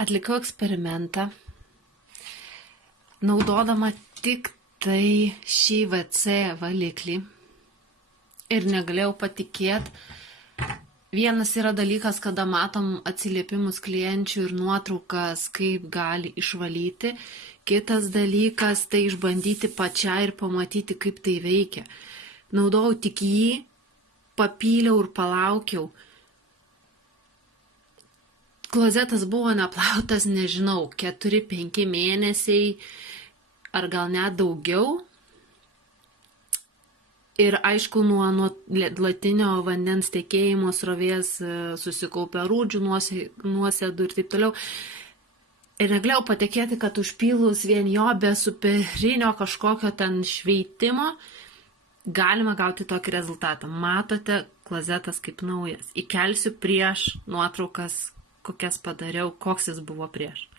Atlikau eksperimentą, naudodama tik tai šį VC valiklį ir negalėjau patikėti. Vienas yra dalykas, kada matom atsiliepimus klienčių ir nuotraukas, kaip gali išvalyti. Kitas dalykas, tai išbandyti pačiai ir pamatyti, kaip tai veikia. Naudojau tik jį, papyliau ir palaukiau. Klozetas buvo neplautas, nežinau, 4-5 mėnesiai, ar gal net daugiau. Ir aišku, nuo latinio vandens tekėjimo srovės susikaupia rūdžių, nuosėdų ir taip toliau. Ir negalėjau patikėti, kad užpylus vien jo be superinio kažkokio ten šveitimo galima gauti tokį rezultatą. Matote, klozetas kaip naujas. Įkelsiu prieš nuotraukas, kokias padariau, koks jis buvo prieš.